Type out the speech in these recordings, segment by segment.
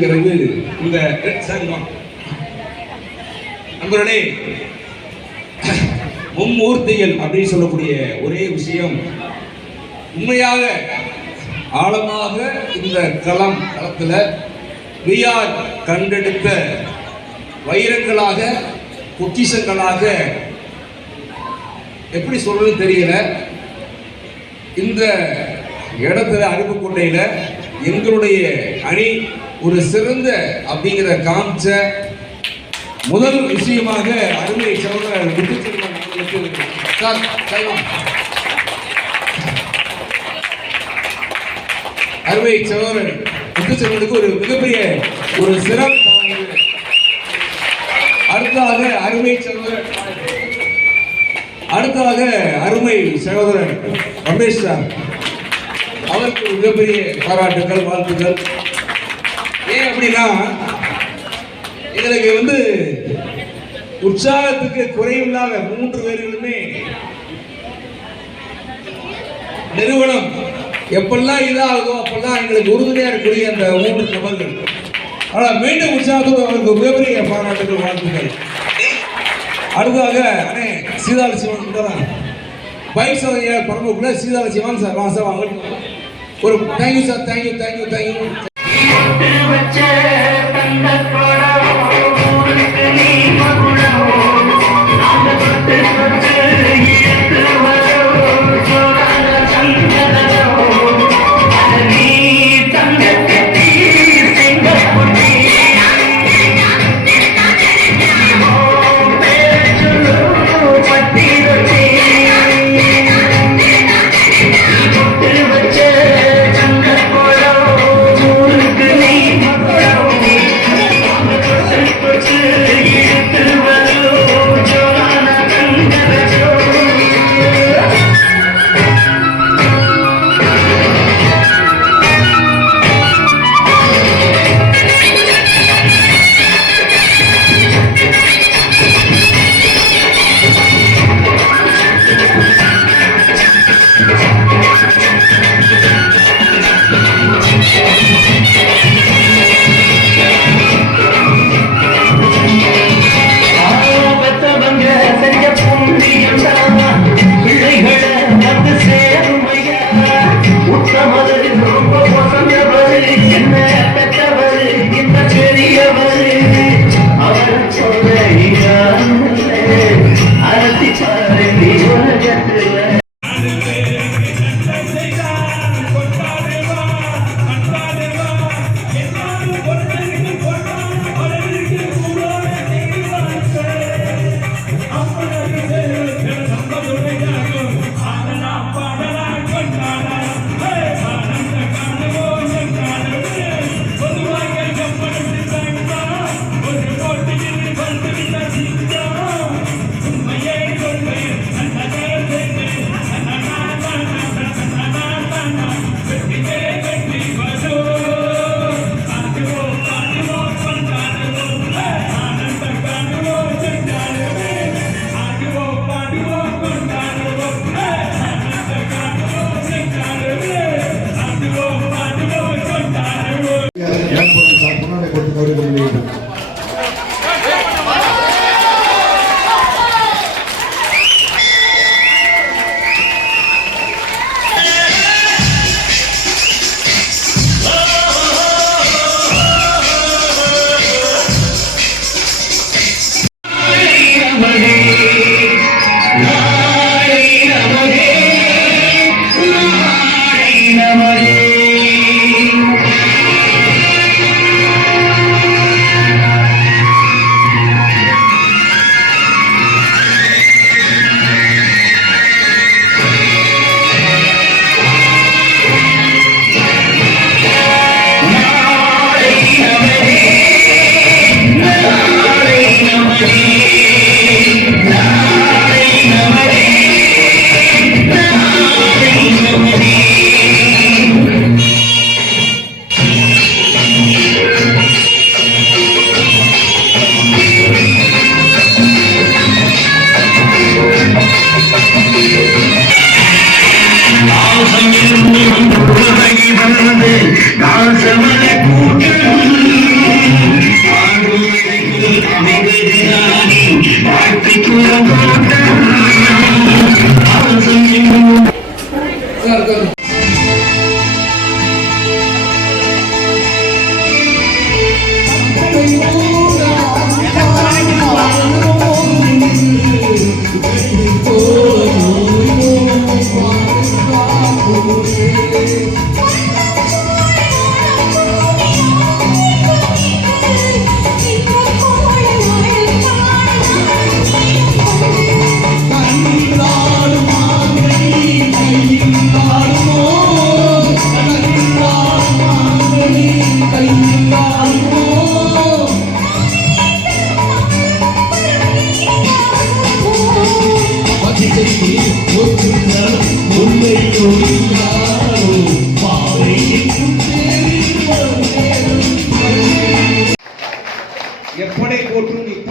அப்படிங்கிறது இந்த சங்கம் நண்பர்களே மும்மூர்த்திகள் அப்படின்னு சொல்லக்கூடிய ஒரே விஷயம் உண்மையாக ஆழமாக இந்த களம் களத்தில் விஆர் கண்டெடுத்த வைரங்களாக பொக்கிஷங்களாக எப்படி சொல்றதுன்னு தெரியல. இந்த இடத்துல அருப்புக்கோட்டையில எங்களுடைய அணி ஒரு சிறந்த அப்படிங்கிற காமிச்ச முதல் விஷயமாக அருமை சகோதரர் முத்துச்செல்வன் சார் செல்வம் அருமை சகோதரர் முத்துச்செல்வனுக்கு ஒரு மிகப்பெரிய ஒரு சிறப்பு அடுத்ததாக அருமை சகோதரர். அடுத்ததாக அருமை சகோதரர் ரமேஷ் சார். அவருக்கு மிகப்பெரிய பாராட்டுகள் வாழ்த்துக்கள். எப்படின்னா எங்களுக்கு வந்து உற்சாகத்துக்கு குறைவில்லாத மூன்று பேர்களுமே நிறுவனம். எப்பெல்லாம் இதாகுதோ அப்பெல்லாம் எங்களுக்கு உறுதுணையாக இருக்கக்கூடிய அந்த மூன்று நபர்கள். ஆனால் மீண்டும் உற்சாகத்தோடு அவருக்கு மிகப்பெரிய பாராட்டுகள் வாழ்த்துக்கள். அடுத்ததாக அண்ணே சீதால சிவன் இங்கதான் பைக் சோதனையார் பரம்புக்குள்ள சீதால சிவன் சார் வாங்க சார் வாங்க. ஒரு thank you sir thank you thank you thank you தந்த Thank you.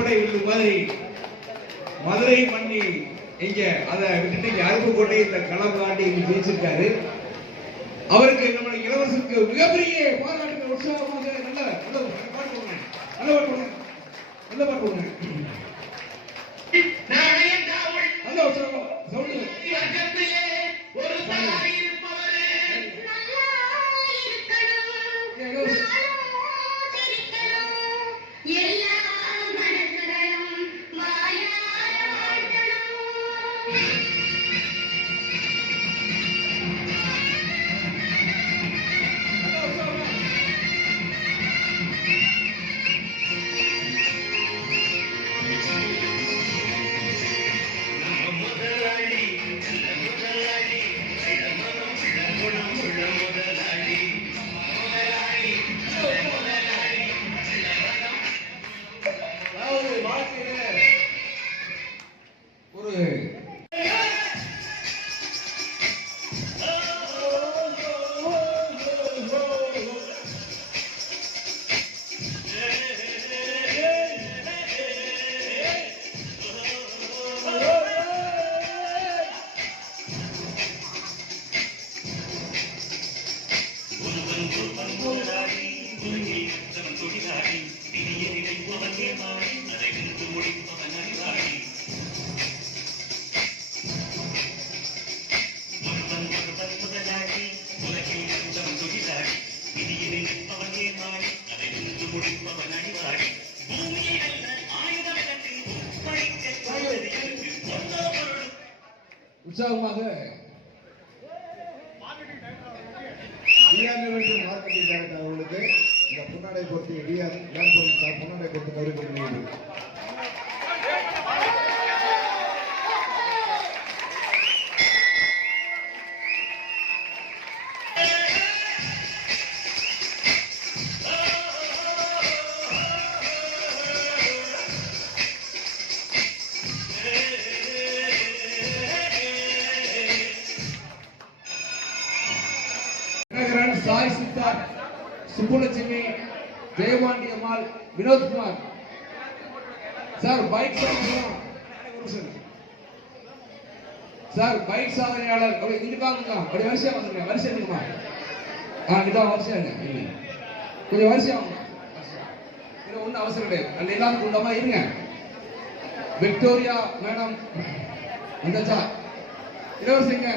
இப்படை வில்லு மாதிரி. மதுரை மண்ணி இங்க அதை விட்டுட்டு அருப்புக்கோட்டை இந்த களம் காட்டி இங்க ஜெயிச்சிருக்காரு. அவருக்கு நம்ம இளவரசருக்கு மிகப்பெரிய பாராட்டுகள் உற்சாகமாக நல்ல நல்ல பாட்டு நல்ல பாட்டு நல்ல பாட்டு நல்ல உற்சாகம். ஒரு தாய் உற்சாகமாக Subbulakshmi Jayapandi Ammal Vinothkumar. Sir bike sir bike சாதனையாளர். அப்படி இங்க அப்படி வரிசையா வந்துருங்க. வரிசை இருக்குமா ஆ இதான் வரிசையா இருங்க கொஞ்சம் வரிசையா வாங்க. ஒன்றும் அவசரம் கிடையாது. அந்த எல்லாத்துக்கும் உண்டமா இருங்க. Victoria madam. வந்தாச்சா? இளவரசிங்க.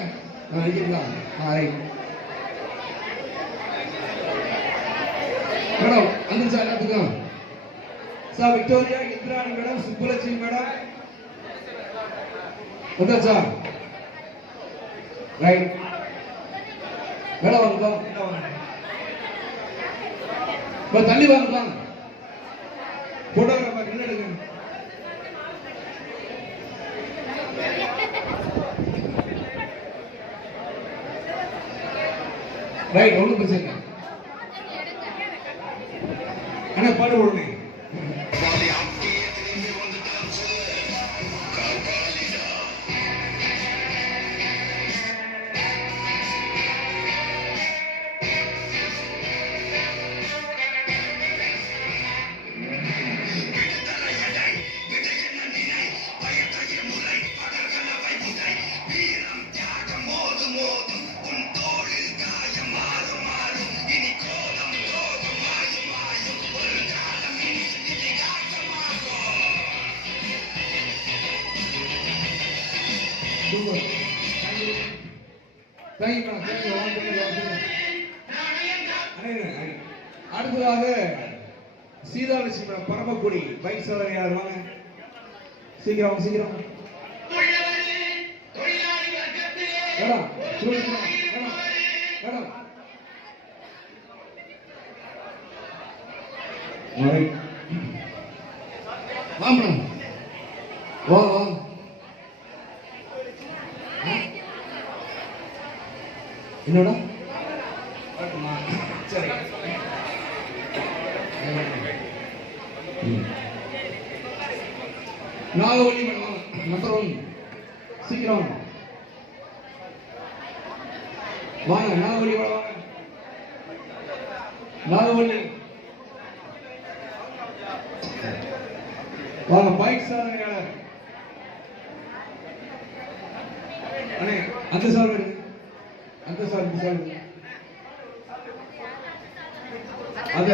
ஆ இருக்கீங்களா ஆ ரைட். மேடம் வந்துருச்சா எல்லாத்துக்கும் sir Victoria Indrani madam Subbulakshmi madam. வந்தாச்சா ரைட் மேடம் வாங்க இப்போ தள்ளி வாங்க போட்டோகிராஃபர் நின்று எடுங்க ரைட் ஒன்றும் பிரச்சனை தேங்க்யூ மேடம் தேங்க்யூ அடுத்ததாக சீதாலட்சுமி பரமக்குடி பைக் சவாரி யார்? வாங்க. சீக்கிரம் சீக்கிரம். வாங்க. மேடம் மேடம் மேடம் மறை வா மேடம் வா வா ஆ? என்னடா? வரட்டுமா? சரி நம்பர் ஒன் சீக்கிரம். வாங்க. வாங்க. நாகவல்லி வாங்க வாங்க நாகவல்லி வாங்க பைக் அண்ணே அந்த சார் வருங்க அந்த